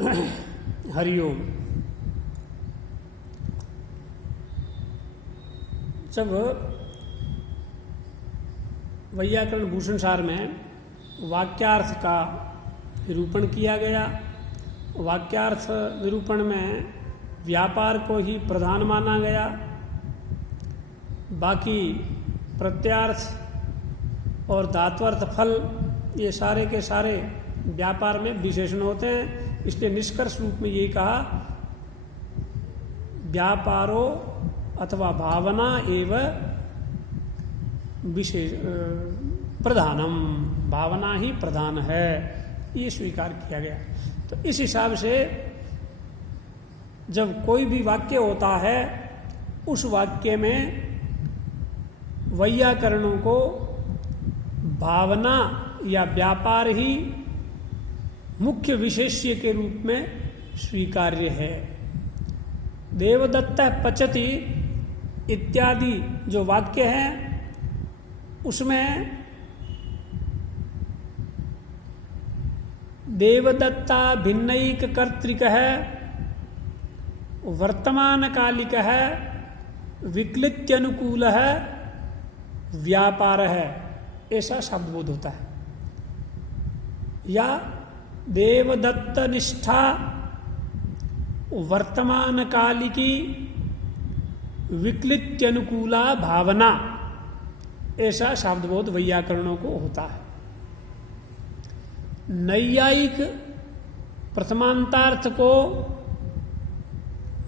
हरिओम। जब वैयाकरण भूषण सार में वाक्यार्थ का निरूपण किया गया, वाक्यार्थ निरूपण में व्यापार को ही प्रधान माना गया, बाकी प्रत्यार्थ और धात्वर्थ फल ये सारे के सारे व्यापार में विशेषण होते हैं। इसलिए निष्कर्ष रूप में ये कहा व्यापारो अथवा भावना एवं विशेष प्रधानम, भावना ही प्रधान है, ये स्वीकार किया गया। तो इस हिसाब से जब कोई भी वाक्य होता है उस वाक्य में वैयाकरणों को भावना या व्यापार ही मुख्य विशेष्य के रूप में स्वीकार्य है। देवदत्त पचति इत्यादि जो वाक्य है उसमें देवदत्ता भिन्नैक कर्तृक है, वर्तमान कालिक है, विक्लित्यनुकूल है, व्यापार है, ऐसा शब्दबोध होता है। या देवदत्त निष्ठा वर्तमान कालिकी विक्लित्यनुकूला भावना, ऐसा शब्दबोध वैयाकरणों को होता है। नैयायिक प्रथमांतार्थ को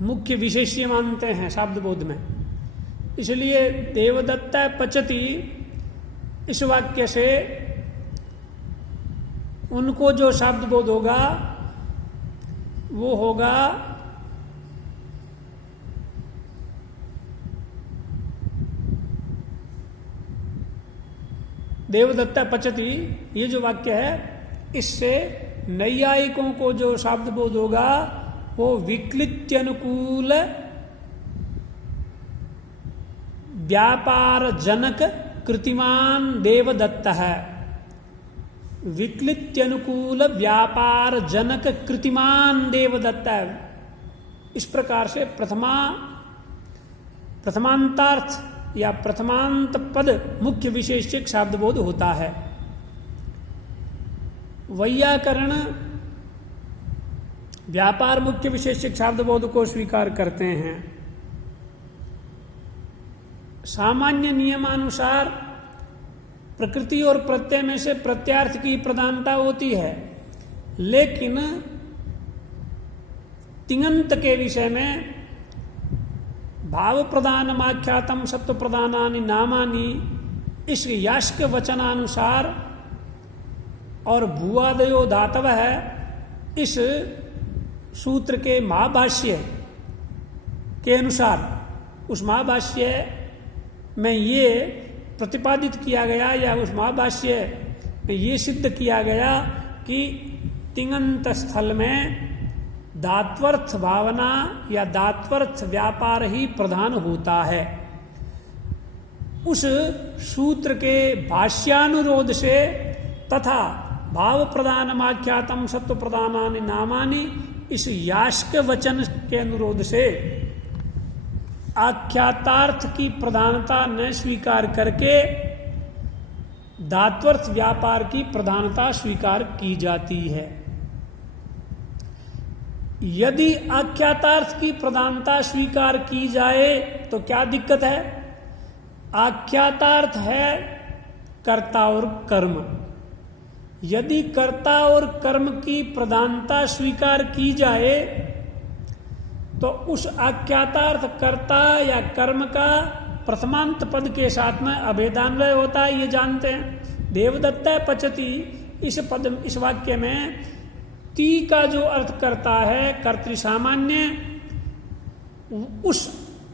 मुख्य विशेष्य मानते हैं शब्दबोध में, इसलिए देवदत्त पचति इस वाक्य से उनको जो शब्दबोध होगा वो होगा देवदत्त पचति। ये जो वाक्य है इससे नैयायिकों को जो शब्दबोध होगा वो विक्लित्यनुकूल व्यापार जनक कृतिमान देवदत्त है। विक्लित्यनुकूल व्यापार जनक कृतिमान देवदत्त है। इस प्रकार से प्रथमांतार्थ या प्रथमांत पद मुख्य विशेषक शब्दबोध होता है। वैयाकरण व्यापार मुख्य विशेषक शब्दबोध को स्वीकार करते हैं। सामान्य नियमानुसार प्रकृति और प्रत्यय में से प्रत्यार्थ की प्रधानता होती है, लेकिन तिङन्त के विषय में भाव प्रधानमाख्यातम सत्व प्रधानानि नामानि इस यास्क वचनानुसार और भूआदयो धातव है, इस सूत्र के महाभाष्य के अनुसार उस महाभाष्य में ये प्रतिपादित किया गया या उस महाभाष्य में ये सिद्ध किया गया कि तिङन्त स्थल में धात्वर्थ भावना या धात्वर्थ व्यापार ही प्रधान होता है। उस सूत्र के भाष्यानुरोध से तथा भाव प्रधानमाख्यातम सत्व प्रधानानि नामानि इस यास्क वचन के अनुरोध से आख्यातार्थ की प्रधानता न स्वीकार करके धात्वर्थ व्यापार की प्रधानता स्वीकार की जाती है। यदि आख्यातार्थ की प्रधानता स्वीकार की जाए तो क्या दिक्कत है? आख्यातार्थ है कर्ता और कर्म। यदि कर्ता और कर्म की प्रधानता स्वीकार की जाए तो उस आख्यातार्थ कर्ता या कर्म का प्रथमांत पद के साथ में अभेदान्वय होता है, ये जानते हैं। देवदत्त पचति इस वाक्य में ती का जो अर्थ करता है कर्तृसामान्य, उस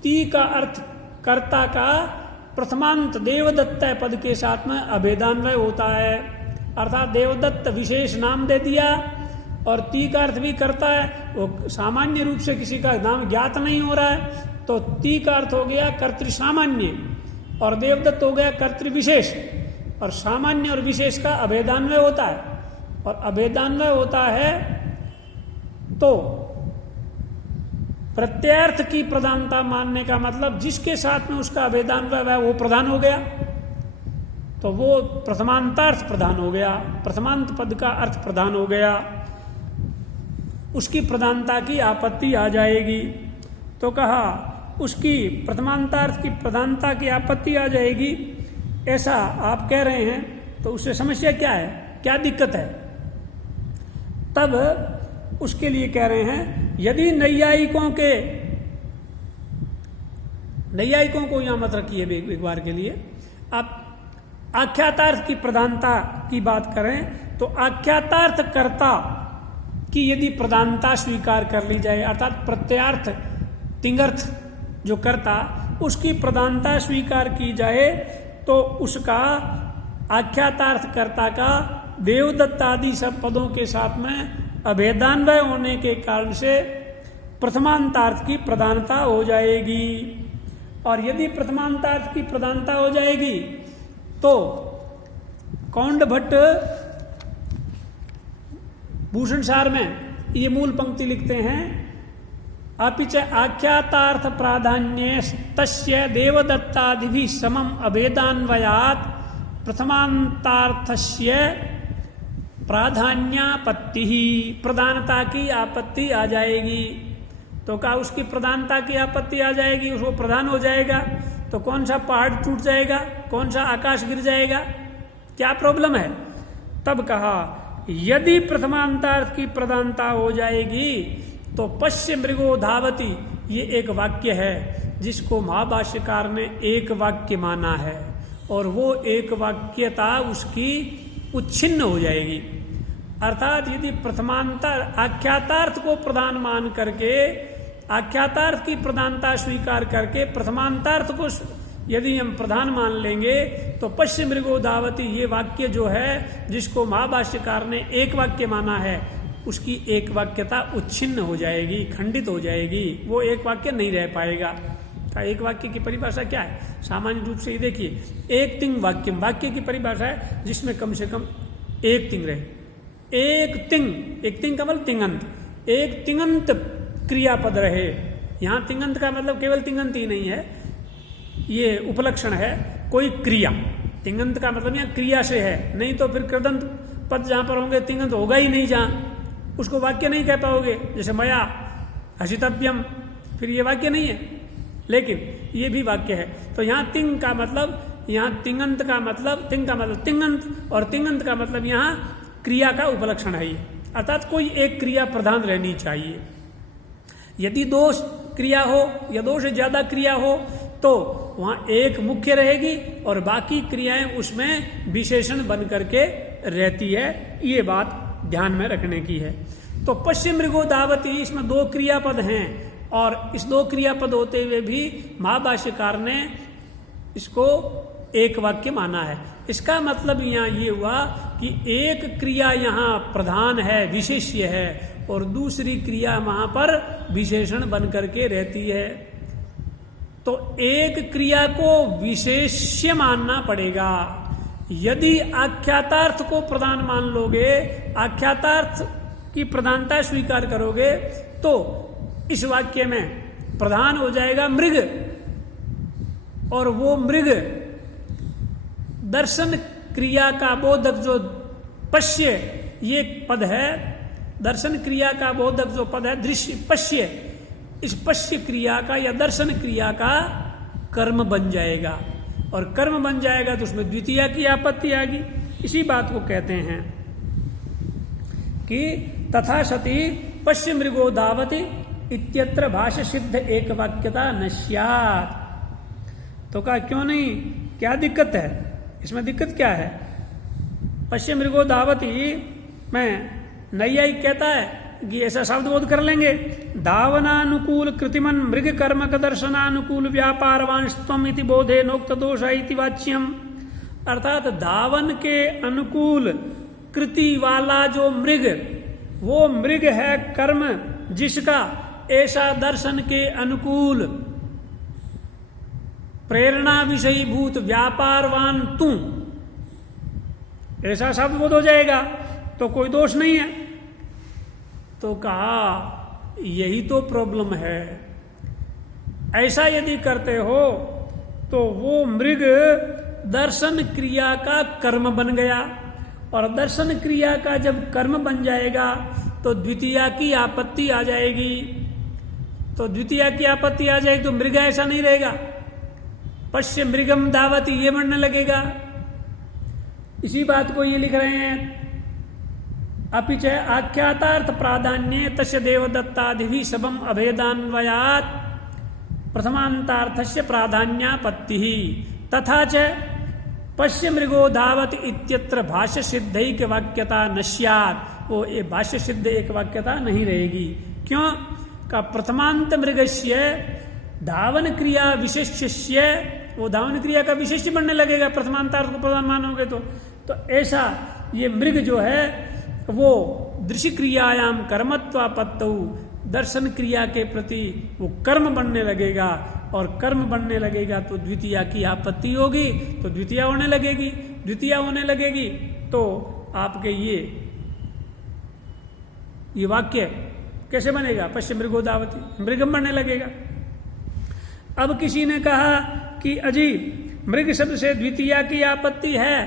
ती का अर्थ कर्ता का प्रथमांत देवदत्त पद के साथ में अभेदान्वय होता है। अर्थात देवदत्त विशेष नाम दे दिया और ती का अर्थ भी करता है, वो सामान्य रूप से किसी का नाम ज्ञात नहीं हो रहा है, तो ती का अर्थ हो गया कर्तृसामान्य और देवदत्त हो गया कर्तृविशेष, और सामान्य और विशेष का अभेदान्वय होता है। और अभेदान्वय होता है तो प्रत्यर्थ की प्रधानता मानने का मतलब जिसके साथ में उसका अभेदान्वय है वो प्रधान हो गया, तो वो प्रथमांतार्थ प्रधान हो गया, प्रथमांत पद का अर्थ प्रधान हो गया, उसकी प्रधानता की आपत्ति आ जाएगी। तो कहा उसकी प्रथमांतार्थ की प्रधानता की आपत्ति आ जाएगी, ऐसा आप कह रहे हैं, तो उससे समस्या क्या है, क्या दिक्कत है? तब उसके लिए कह रहे हैं यदि नैयायिकों को यहां मत रखिए एक बार के लिए, आप आख्यातार्थ की प्रधानता की बात करें तो आख्यातार्थ कर्ता की यदि प्रधानता स्वीकार कर ली जाए, अर्थात प्रत्यार्थ तिंगर्थ जो कर्ता उसकी प्रधानता स्वीकार की जाए, तो उसका आख्यातार्थ कर्ता का देवदत्त आदि सब पदों के साथ में अभेदान्वय होने के कारण से प्रथमांतार्थ की प्रधानता हो जाएगी। और यदि प्रथमांतार्थ की प्रधानता हो जाएगी तो कौंड भट्ट भूषण सार में ये मूल पंक्ति लिखते हैं, अपिच आख्यातार्थ प्राधान्ये तस्य देवदत्तादिभिः समम अभेदान्वयात् प्रथमांतार्थस्य प्राधान्यापत्ति ही, प्रधानता की आपत्ति आ जाएगी। तो कहा उसकी प्रधानता की आपत्ति आ जाएगी, उसको प्रधान हो जाएगा, तो कौन सा पहाड़ टूट जाएगा, कौन सा आकाश गिर जाएगा, क्या प्रॉब्लम है? तब कहा यदि प्रथमांतार्थ की प्रधानता हो जाएगी तो पश्य मृगो धावती, ये एक वाक्य है जिसको महाभाष्यकार ने एक वाक्य माना है, और वो एक वाक्यता उसकी उच्छिन्न हो जाएगी। अर्थात यदि प्रथमांतर आख्यातार्थ को प्रधान मान करके, आख्यातार्थ की प्रधानता स्वीकार करके प्रथमांतार्थ को यदि हम प्रधान मान लेंगे तो पश्य मृगो धावती, ये वाक्य जो है जिसको महाभाष्यकार ने एक वाक्य माना है, उसकी एक वाक्यता उच्छिन्न हो जाएगी, खंडित हो जाएगी, वो एक वाक्य नहीं रह पाएगा। एक वाक्य की परिभाषा क्या है? सामान्य रूप से ये देखिए, एक तिंग वाक्यम, वाक्य की परिभाषा है जिसमें कम से कम एक तिंग रहे। एक तिंग का मतलब तिंगंत, एक तिंगंत क्रियापद रहे। यहां तिंगंत का मतलब केवल तिंगंत ही नहीं है, ये उपलक्षण है, कोई क्रिया। तिंगंत का मतलब यहाँ क्रिया से है, नहीं तो फिर कृदंत पद जहां पर होंगे तिंगंत होगा ही नहीं, जहां उसको वाक्य नहीं कह पाओगे। जैसे मया हसितव्यम, फिर ये वाक्य नहीं है, लेकिन ये भी वाक्य है। तो यहाँ तिंग का मतलब, यहाँ तिंगंत का मतलब, तिंग का मतलब तिंगंत, और तिंगंत का मतलब यहाँ क्रिया का उपलक्षण है, अर्थात कोई एक क्रिया प्रधान रहनी चाहिए। यदि दो क्रिया हो या दो से ज्यादा क्रिया हो तो वहां एक मुख्य रहेगी और बाकी क्रियाएं उसमें विशेषण बन करके रहती है, ये बात ध्यान में रखने की है। तो पश्चिम मृगो दावती, इसमें दो क्रियापद हैं, और इस दो क्रियापद होते हुए भी महाभाष्यकार ने इसको एक वाक्य माना है। इसका मतलब यहाँ ये हुआ कि एक क्रिया यहाँ प्रधान है, विशेष्य है, और दूसरी क्रिया वहां पर विशेषण बन करके रहती है। तो एक क्रिया को विशेष्य मानना पड़ेगा। यदि आख्यातार्थ को प्रधान मान लोगे, आख्यातार्थ की प्रधानता स्वीकार करोगे, तो इस वाक्य में प्रधान हो जाएगा मृग, और वो मृग दर्शन क्रिया का बोधक जो पश्य ये पद है, दर्शन क्रिया का बोधक जो पद है दृश्य पश्य, इस पश्य क्रिया का या दर्शन क्रिया का कर्म बन जाएगा, और कर्म बन जाएगा तो उसमें द्वितीया की आपत्ति आएगी। इसी बात को कहते हैं कि तथा सती पश्य मृगो दावती इत्यत्र भाष्य सिद्ध एक वाक्यता न स्यात्। तो कहा क्यों नहीं, क्या दिक्कत है इसमें? दिक्कत क्या है? पश्य मृगो दावती में नैयायिक कहता है कि ऐसा शब्द बोध कर लेंगे, धावनानुकूल कृतिमन मृग कर्मक दर्शनानुकूल व्यापारवांस्तम इति बोधे नोक्त दोष इति वाच्यम। अर्थात धावन के अनुकूल कृति वाला जो मृग, वो मृग है कर्म जिसका ऐसा दर्शन के अनुकूल प्रेरणा विषयीभूत व्यापारवान तू, ऐसा शब्द बोध हो जाएगा तो कोई दोष नहीं है। तो कहा यही तो प्रॉब्लम है। ऐसा यदि करते हो तो वो मृग दर्शन क्रिया का कर्म बन गया, और दर्शन क्रिया का जब कर्म बन जाएगा तो द्वितीया की आपत्ति आ जाएगी। तो द्वितीया की आपत्ति आ जाएगी तो मृग ऐसा नहीं रहेगा, पश्य मृगम दावती ये बनने लगेगा। इसी बात को ये लिख रहे हैं, अपिच आख्यातार्थ प्राधान्ये तस्य देवदत्तादिभि सबम अभेदान्वयात् प्रथमांतार्थस्य प्राधान्यापत्ति तथा च पश्य मृगो धावत इत्यत्र भाष्य सिद्धैक वाक्यता न स्यात्। वो ये भाष्य सिद्ध एक वाक्यता नहीं रहेगी। क्यों? का प्रथमांत मृगस्य धावन क्रिया विशेष्य, वो धावन क्रिया का विशेष्य बनने लगेगा प्रथमांतार्थ को प्रधान मानोगे तो ऐसा ये मृग जो है वो दृश्य क्रियायाम कर्मत्वापत्तौ, दर्शन क्रिया के प्रति वो कर्म बनने लगेगा, और कर्म बनने लगेगा तो द्वितीया की आपत्ति होगी, तो द्वितीया होने लगेगी। द्वितीया होने लगेगी तो आपके ये वाक्य कैसे बनेगा? पश्य मृगो दावती, मृगम बनने लगेगा। अब किसी ने कहा कि अजी मृग शब्द से द्वितीया की आपत्ति है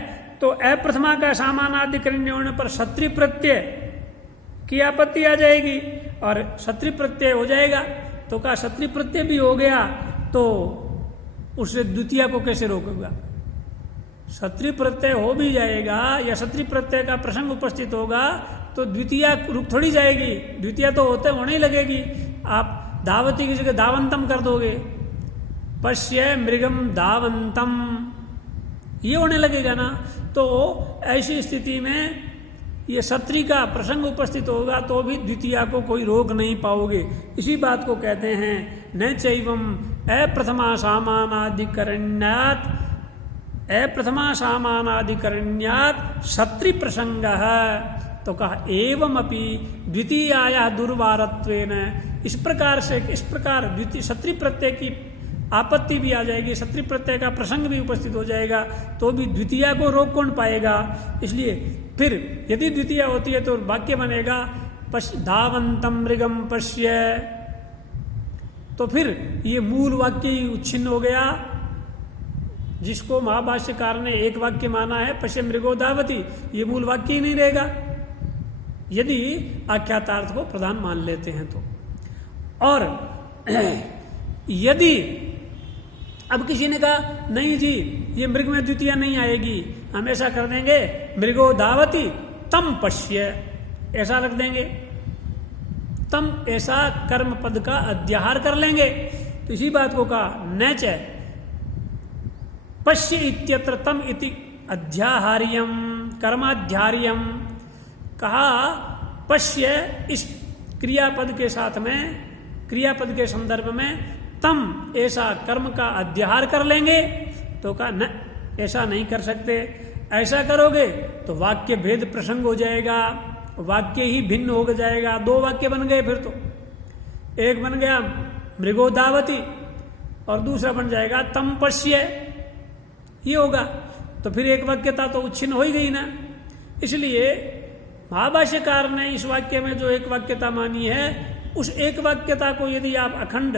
तो अप्रथमा का सामानाधिकरण्य होने पर क्षत्रिय प्रत्यय की आपत्ति आ जाएगी और क्षत्रिय प्रत्यय हो जाएगा। तो कहा क्षत्रिय प्रत्यय भी हो गया तो उससे द्वितीया को कैसे रोकेगा? क्षत्रिय प्रत्यय हो भी जाएगा या क्षत्रिय प्रत्यय का प्रसंग उपस्थित होगा तो द्वितीया रुक थोड़ी जाएगी, द्वितीया तो होने ही लगेगी। आप दावती की जगह दावंतम कर दोगे, पश्य मृगम दावंतम ये होने लगेगा ना। तो ऐसी स्थिति में ये क्षत्रिय का प्रसंग उपस्थित होगा तो भी द्वितीया को कोई रोक नहीं पाओगे। इसी बात को कहते हैं न चैवम अप्रथमा सामानाधिकरण्यात्, अप्रथमा सामानाधिकरण्यात् क्षत्रिय प्रसंग है। तो कहा एवं अपि द्वितीयाया दुर्वारत्वेन, इस प्रकार से इस प्रकार द्वितीय क्षत्रिय प्रत्यय की आपत्ति भी आ जाएगी, क्षत्रिय प्रत्यय का प्रसंग भी उपस्थित हो जाएगा तो भी द्वितीया को रोक कौन पाएगा? इसलिए फिर यदि द्वितीया होती है तो वाक्य बनेगा धावंतम मृगम पश्य, तो फिर ये मूल वाक्य ही उच्छिन्न हो गया जिसको महाभाष्यकार ने एक वाक्य माना है पश्य मृगो धावती, ये मूल वाक्य ही नहीं रहेगा यदि आख्यातार्थ को प्रधान मान लेते हैं तो। और यदि अब किसी ने कहा नहीं जी ये मृग में द्वितीया नहीं आएगी, हम ऐसा कर देंगे मृगो धावती तम पश्य, ऐसा रख देंगे, तम ऐसा कर्म पद का अध्याहार कर लेंगे। तो इसी बात को कहा न च पश्य इत्यत्र तम इति अध्याहार्यम कर्माध्यार्यम, कहा पश्य इस क्रियापद के साथ में, क्रियापद के संदर्भ में तम ऐसा कर्म का अध्याहार कर लेंगे। तो कहा न ऐसा नहीं कर सकते, ऐसा करोगे तो वाक्य भेद प्रसंग हो जाएगा, वाक्य ही भिन्न हो जाएगा। दो वाक्य बन गए फिर तो, एक बन गया मृगो धावती और दूसरा बन जाएगा तम पश्य, ये होगा। तो फिर एक वाक्यता तो उच्छिन्न हो ही गई ना। इसलिए महाभाष्यकार ने इस वाक्य में जो एक वाक्यता मानी है उस एक वाक्यता को यदि आप अखंड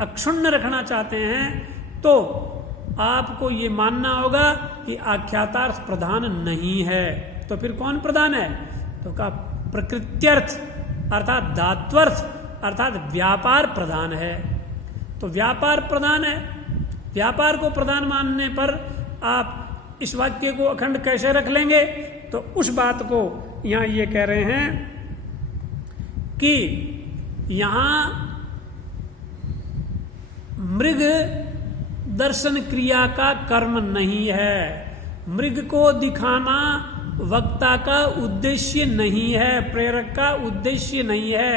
अक्षुण्ण रखना चाहते हैं तो आपको ये मानना होगा कि आख्यातार्थ प्रधान नहीं है। तो फिर कौन प्रधान है? तो कहा प्रकृत्यर्थ अर्थात धात्वर्थ अर्थात व्यापार प्रधान है। तो व्यापार प्रधान है, व्यापार को प्रधान मानने पर आप इस वाक्य को अखंड कैसे रख लेंगे? तो उस बात को यहां ये कह रहे हैं कि यहां मृग दर्शन क्रिया का कर्म नहीं है, मृग को दिखाना वक्ता का उद्देश्य नहीं है, प्रेरक का उद्देश्य नहीं है।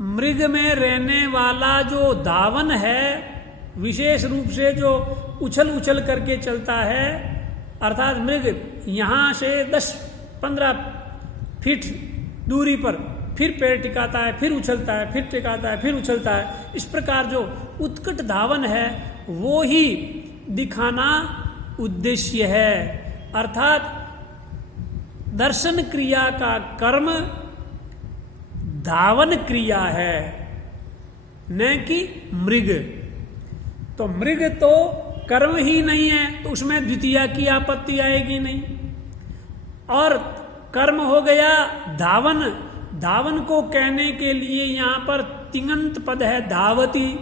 मृग में रहने वाला जो धावन है, विशेष रूप से जो उछल उछल करके चलता है, अर्थात मृग यहां से 10-15 फीट दूरी पर फिर पैर टिकाता है, फिर उछलता है, फिर टिकाता है, फिर उछलता है, इस प्रकार जो उत्कट धावन है वो ही दिखाना उद्देश्य है। अर्थात दर्शन क्रिया का कर्म धावन क्रिया है, न कि मृग। तो मृग तो कर्म ही नहीं है, तो उसमें द्वितीया की आपत्ति आएगी नहीं। और कर्म हो गया धावन। धावन को कहने के लिए यहां पर तिङंत पद है धावती,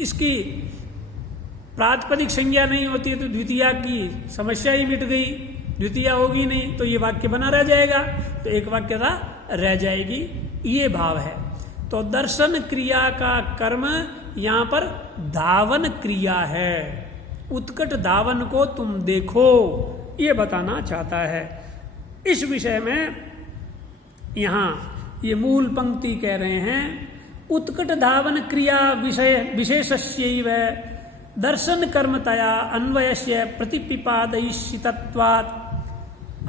इसकी प्रातिपदिक संज्ञा नहीं होती है, तो द्वितीया की समस्या ही मिट गई। द्वितीया होगी नहीं तो ये वाक्य बना रह जाएगा, तो एक वाक्यता रह जाएगी, ये भाव है। तो दर्शन क्रिया का कर्म यहां पर धावन क्रिया है। उत्कट धावन को तुम देखो, ये बताना चाहता है। इस विषय में यहां ये मूल पंक्ति कह रहे हैं, उत्कट धावन क्रिया विषय विशेषस्यैव दर्शन कर्मतया अन्वयस्य प्रतिपिपादयिष्यितत्वात्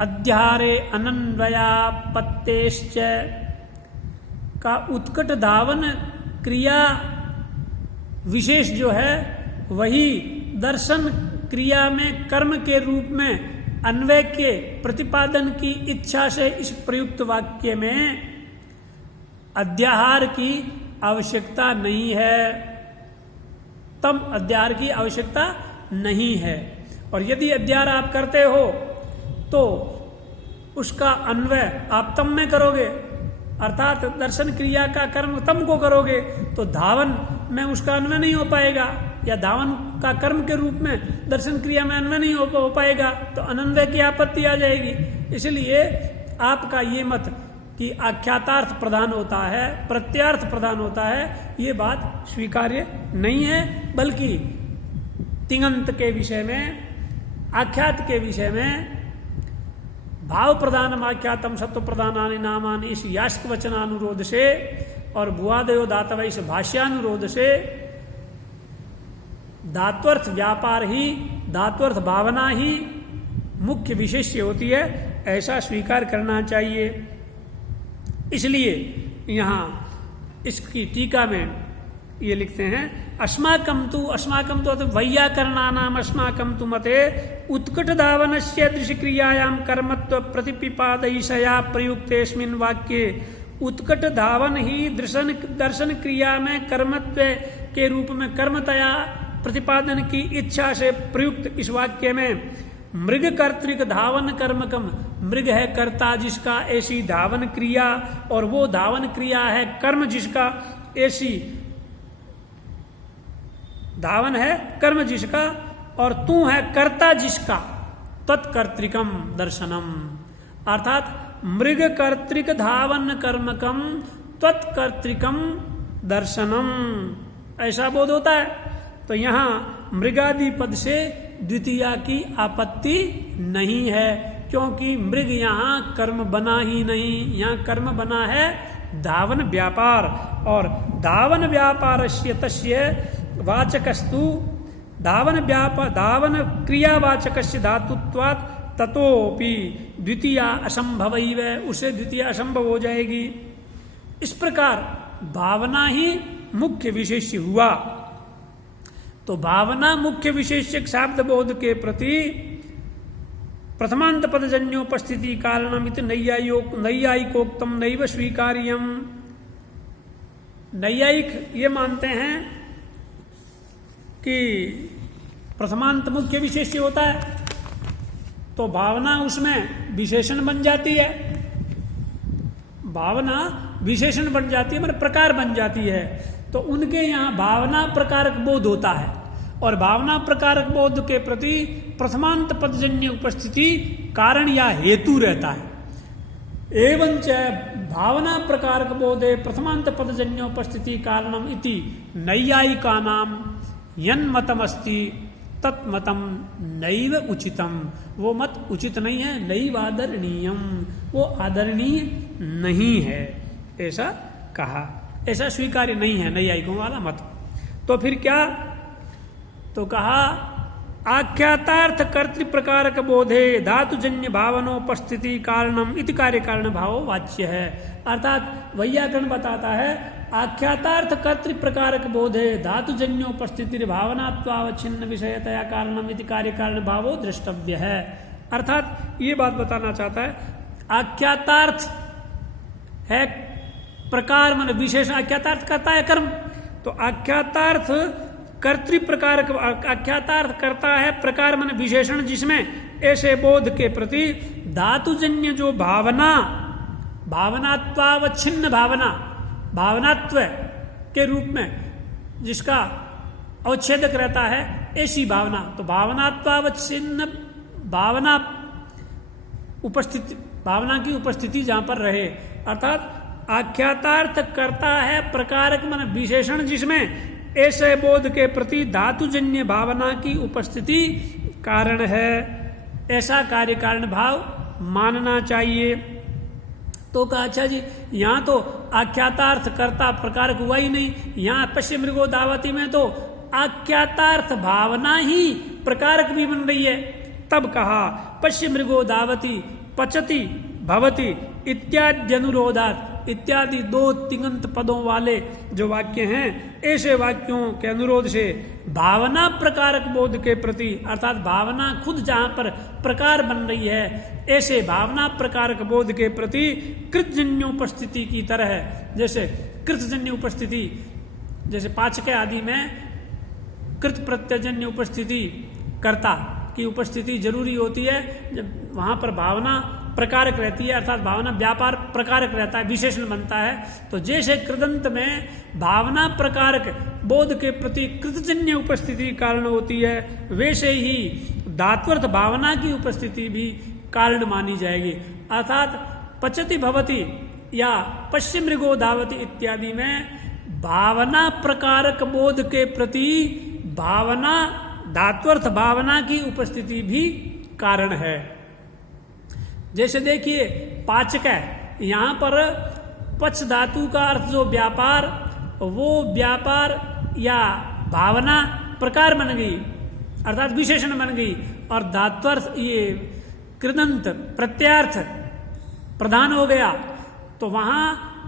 अध्यारे अनन्वयापत्तेश्च का उत्कट धावन क्रिया विशेष जो है वही दर्शन क्रिया में कर्म के रूप में अन्वय के प्रतिपादन की इच्छा से इस प्रयुक्त वाक्य में अध्याहार की आवश्यकता नहीं है। तम अध्याहार की आवश्यकता नहीं है। और यदि अध्याहार आप करते हो तो उसका अन्वय आप तम में करोगे, अर्थात दर्शन क्रिया का कर्म तम को करोगे, तो धावन में उसका अन्वय नहीं हो पाएगा, या धावन का कर्म के रूप में दर्शन क्रिया में अन्वय नहीं हो पाएगा, तो अनन्वय की आपत्ति आ जाएगी। इसलिए आपका ये मत कि आख्यातार्थ प्रधान होता है, प्रत्यार्थ प्रधान होता है, ये बात स्वीकार्य नहीं है। बल्कि तिङंत के विषय में, आख्यात के विषय में भाव प्रधान आख्यातम सत्व प्रधानानि नामानि इस यास्क वचनानुरोध से और भुआदयो दातवै इस भाष्यानुरोध से धात्वर्थ व्यापार ही, धात्वर्थ भावना ही मुख्य विशेष्य होती है, ऐसा स्वीकार करना चाहिए। इसलिए यहां इसकी टीका में ये लिखते हैं, अस्माकं तु वैयाकरणानाम अस्माकं तु मते उत्कट धावनस्य दृश्यक्रियायां कर्मत्व प्रतिपिपादयिषया प्रयुक्तेस्मिन् वाक्ये उत्कट धावन ही दर्शन क्रिया में कर्मत्व के रूप में कर्मतया प्रतिपादन की इच्छा से प्रयुक्त इस वाक्य में मृग कर्तृक धावन कर्मकम, मृग है कर्ता जिसका ऐसी धावन क्रिया, और वो धावन क्रिया है कर्म जिसका ऐसी धावन है कर्म जिसका, और तू है कर्ता जिसका तत्कर्तृकम दर्शनम, अर्थात मृग कर्तृक धावन कर्मकम तत्कर्तृकम दर्शनम, ऐसा बोध होता है। तो यहां मृगादि पद से द्वितीया की आपत्ति नहीं है, क्योंकि मृग यहां कर्म बना ही नहीं, यहां कर्म बना है धावन व्यापार, और धावन व्यापारस्य तस्य वाचकस्तु धावन क्रियावाचकस्य धातुत्वात् ततोपि द्वितीया असंभवैव, उसे द्वितीया असंभव हो जाएगी। इस प्रकार भावना ही मुख्य विशेष्य हुआ। तो भावना मुख्य विशेष्यक शाब्द बोध के प्रति प्रथमांत पदजन्योपस्थिति कारणमिति नैयायिकोक्तम नैव स्वीकार्यम। नैयायिक ये मानते हैं कि प्रथमांत मुख्य विशेष्य होता है, तो भावना उसमें विशेषण बन जाती है, भावना विशेषण बन जाती है, मतलब प्रकार बन जाती है। तो उनके यहाँ भावना प्रकारक बोध होता है, और भावना प्रकारक बोध के प्रति प्रथमांत पदजन्य उपस्थिति कारण या हेतु रहता है। एवंच भावना प्रकारक बोधे प्रथमांत पदजन्य उपस्थिति कारणम इति नैयायिकानाम यन्मतमस्ति तत्मतम नैव उचितम, वो मत उचित नहीं है, नैव आदरणीयम, वो आदरणीय नहीं है, ऐसा कहा, ऐसा स्वीकार्य नहीं है नैयायिकों वाला मत। तो फिर क्या, तो कहा आख्यातार्थ कर्तृ प्रकारक बोधे धातुजन्य भावनोपस्थिति कारणम इति कार्य कारण भाव वाच्य है। अर्थात वैयाकरण बताता है आख्यातार्थ कर्तृ प्रकारक बोधे धातुजन्योपस्थिति भावनात्वावच्छिन्न विषयतया कारणम इति कार्य कारण भावो द्रष्टव्य है। अर्थात ये बात बताना चाहता है आख्यातार्थ है प्रकार मन विशेषण, आख्यातार्थ करता है कर्म, तो आख्यातार्थ कर्तृ प्रकार, आख्यातार्थ करता है प्रकार मन विशेषण, जिसमें ऐसे बोध के प्रति धातुजन्य जो भावना, भावनात्वावच्छिन्न भावना, भावनात्व के रूप में जिसका अवच्छेदक रहता है, ऐसी भावना, तो भावनात्वावच्छिन्न भावना उपस्थिति, भावना की उपस्थिति जहां पर रहे, अर्थात आख्यातार्थ करता है प्रकारक मन विशेषण, जिसमें ऐसे बोध के प्रति धातुजन्य भावना की उपस्थिति कारण है, ऐसा कार्य कारण भाव मानना चाहिए। तो कहा अच्छा जी यहां तो आख्यातार्थ कर्ता प्रकारक हुआ ही नहीं, यहां पश्चिम मृगो दावती में तो आख्यातार्थ भावना ही प्रकारक भी बन रही है। तब कहा पश्चिम मृगो दावती पचति भवति इत्यादि अनुरोधात, इत्यादि दो तिङंत पदों वाले जो वाक्य हैं, ऐसे वाक्यों के अनुरोध से भावना प्रकारक बोध के प्रति, अर्थात भावना खुद जहां पर प्रकार बन रही है, ऐसे भावना प्रकारक बोध के प्रति कृतजन्य उपस्थिति की तरह है। जैसे कृतजन्य उपस्थिति, जैसे पाचक आदि में कृत प्रत्यजन्य उपस्थिति, कर्ता की उपस्थिति जरूरी होती है जब वहां पर भावना प्रकारक रहती है, अर्थात भावना व्यापार प्रकारक रहता है, विशेषण बनता है। तो जैसे कृदंत में भावना प्रकारक बोध के प्रति कृतजन्य उपस्थिति कारण होती है, वैसे ही धात्वर्थ भावना की उपस्थिति भी कारण मानी जाएगी। अर्थात पचति भवति या पश्चिम मृगो धावति इत्यादि में भावना प्रकारक बोध के प्रति भावना, धात्वर्थ भावना की उपस्थिति भी कारण है। जैसे देखिए पाचक है, यहां पर पच धातु का अर्थ जो व्यापार, वो व्यापार या भावना प्रकार बन गई, अर्थात विशेषण बन गई, और धात्वर्थ ये कृदंत प्रत्यार्थ प्रधान हो गया। तो वहां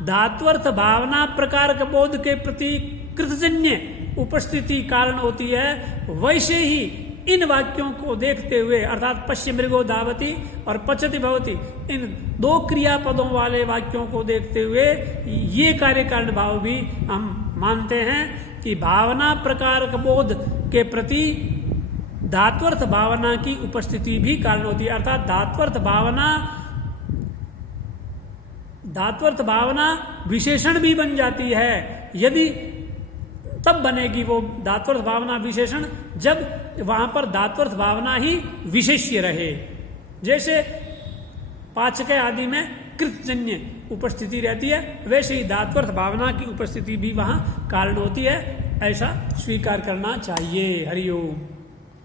धात्वर्थ भावना प्रकार के बोध के प्रति कृतजन्य उपस्थिति कारण होती है। वैसे ही इन वाक्यों को देखते हुए, अर्थात पश्चिम मृगो धावति और पचति भवति, इन दो क्रियापदों वाले वाक्यों को देखते हुए ये कार्य कारण भाव भी हम मानते हैं कि भावना प्रकार बोध के प्रति धात्वर्थ भावना की उपस्थिति भी कारण होती है। अर्थात धात्वर्थ भावना विशेषण भी बन जाती है, यदि तब बनेगी वो धात्वर्थ भावना विशेषण जब वहां पर धात्वर्थ भावना ही विशेष्य रहे। जैसे पाचक आदि में कृतजन्य उपस्थिति रहती है, वैसे ही धात्वर्थ भावना की उपस्थिति भी वहां कारण होती है, ऐसा स्वीकार करना चाहिए। हरिओम।